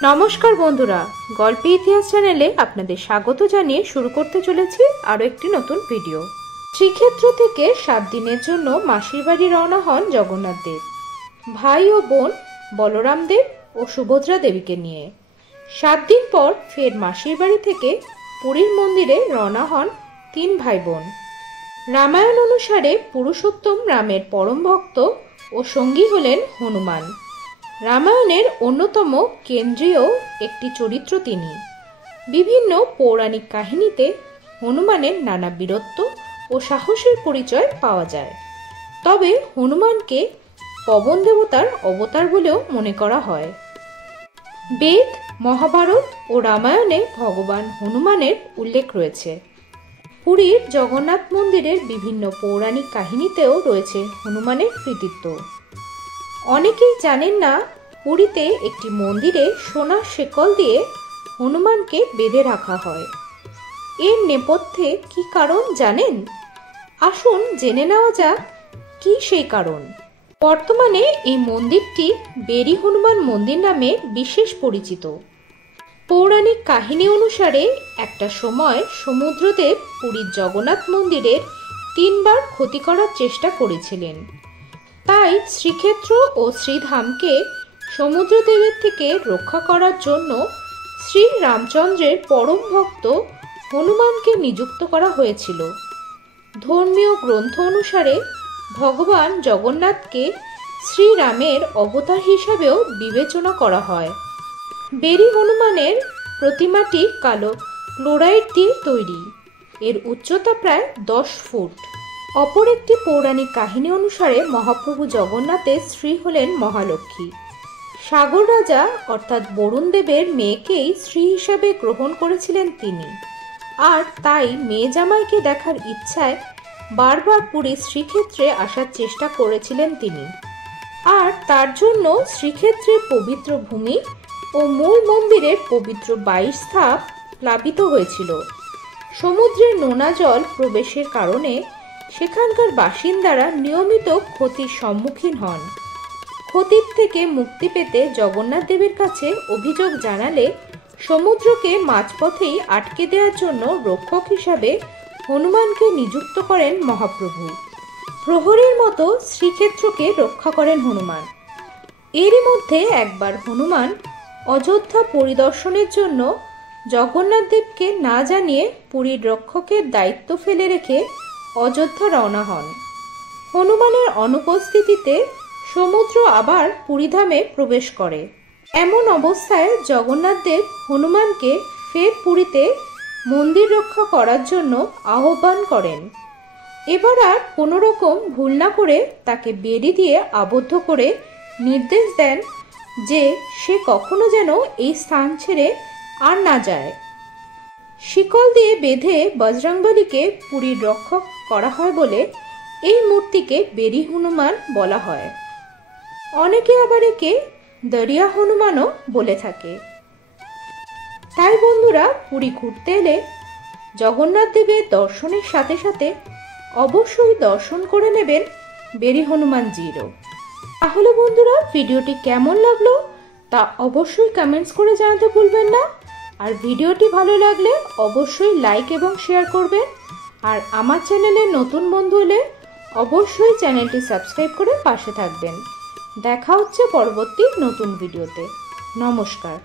নমস্কার বন্ধুরা, গল্পে ইতিহাস চ্যানেলে আপনাদের স্বাগত জানিয়ে শুরু করতে চলেছি আরও একটি নতুন ভিডিও। শ্রীক্ষেত্র থেকে 7 দিনের জন্য মাসির বাড়ি রওনা হন জগন্নাথ দেব ভাই ও বোন বলরাম দেব ও সুভদ্রা দেবীকে নিয়ে। 7 দিন পর ফের মাসির বাড়ি থেকে পুরীর মন্দিরে রওনা হন 3 ভাই বোন। রামায়ণ অনুসারে পুরুষোত্তম রামের পরম ভক্ত ও সঙ্গী হলেন হনুমান। রামায়ণের অন্যতম কেন্দ্রীয় একটি চরিত্র তিনি। বিভিন্ন পৌরাণিক কাহিনীতে হনুমানের নানা বীরত্ব ও সাহসের পরিচয় পাওয়া যায়। তবে হনুমানকে পবন দেবতার অবতার বলেও মনে করা হয়। বেদ, মহাভারত ও রামায়ণে ভগবান হনুমানের উল্লেখ রয়েছে। পুরীর জগন্নাথ মন্দিরের বিভিন্ন পৌরাণিক কাহিনীতেও রয়েছে হনুমানের কৃতিত্ব। অনেকেই জানেন না, পুরীতে একটি মন্দিরে সোনার শেকল দিয়ে হনুমানকে বেঁধে রাখা হয়। এর নেপথ্যে কি কারণ জানেন? আসুন জেনে নেওয়া যাক কি সেই কারণ। বর্তমানে এই মন্দিরটি বেরি হনুমান মন্দির নামে বিশেষ পরিচিত। পৌরাণিক কাহিনী অনুসারে একটা সময় সমুদ্রদেব পুরীর জগন্নাথ মন্দিরের 3 বার ক্ষতি করার চেষ্টা করেছিলেন। তাই শ্রীক্ষেত্র ও শ্রীধামকে সমুদ্রদেবের থেকে রক্ষা করার জন্য শ্রী রামচন্দ্রের পরম ভক্ত হনুমানকে নিযুক্ত করা হয়েছিল। ধর্মীয় গ্রন্থ অনুসারে ভগবান জগন্নাথকে শ্রীরামের অবতার হিসাবেও বিবেচনা করা হয়। বেরি হনুমানের প্রতিমাটি কালো ক্লোরাইড দিয়ে তৈরি। এর উচ্চতা প্রায় 10 ফুট। অপর একটি পৌরাণিক কাহিনী অনুসারে মহাপ্রভু জগন্নাথের স্ত্রী হলেন মহালক্ষ্মী। সাগর রাজা অর্থাৎ বরুণ দেবের মেয়েকেই স্ত্রী হিসাবে গ্রহণ করেছিলেন তিনি। আর তাই মেয়ে জামাইকে দেখার ইচ্ছায় বারবার পুরী শ্রীক্ষেত্রে আসার চেষ্টা করেছিলেন তিনি। আর তার জন্য শ্রীক্ষেত্রের পবিত্র ভূমি ও মূল মন্দিরের পবিত্র 22 ধাপ প্লাবিত হয়েছিল। সমুদ্রের নোনা জল প্রবেশের কারণে সেখানকার বাসিন্দারা নিয়মিত ক্ষতির সম্মুখীন হন। ক্ষতির থেকে মুক্তি পেতে জগন্নাথ দেবের কাছে অভিযোগ জানালে সমুদ্রকে মাঝপথেই আটকে দেওয়ার জন্য রক্ষক হিসাবে হনুমানকে নিযুক্ত করেন মহাপ্রভু। প্রহরীর মতো শ্রীক্ষেত্রকে রক্ষা করেন হনুমান। এরই মধ্যে একবার হনুমান অযোধ্যা পরিদর্শনের জন্য জগন্নাথ দেবকে না জানিয়ে পুরীর রক্ষকের দায়িত্ব ফেলে রেখে অযোধ্যা রওনা হন। হনুমানের অনুপস্থিতিতে সমুদ্র আবার পুরীধামে প্রবেশ করে। এমন অবস্থায় জগন্নাথ দেব হনুমানকে ফের পুরীতে মন্দির রক্ষা করার জন্য আহ্বান করেন। এবার আর কোনো রকম ভুল না করে তাকে বেড়ি দিয়ে আবদ্ধ করে নির্দেশ দেন যে সে কখনো যেন এই স্থান ছেড়ে আর না যায়। শিকল দিয়ে বেঁধে বজরংবলীকে পুরীর রক্ষক করা হয় বলে এই মূর্তিকে বেরি হনুমান বলা হয়। অনেকে আবার একে দরিয়া হনুমানও বলে থাকে। তাই বন্ধুরা, পুরী ঘুরতে এলে জগন্নাথ দেবের দর্শনের সাথে সাথে অবশ্যই দর্শন করে নেবেন বেরি হনুমানজিরও। তাহলে বন্ধুরা, ভিডিওটি কেমন লাগলো তা অবশ্যই কমেন্টস করে জানাতে ভুলবেন না। আর ভিডিওটি ভালো লাগলে অবশ্যই লাইক এবং শেয়ার করবেন। আর আমার চ্যানেলে নতুন বন্ধু হলে অবশ্যই চ্যানেলটি সাবস্ক্রাইব করে পাশে থাকবেন। দেখা হচ্ছে পরবর্তী নতুন ভিডিওতে। নমস্কার।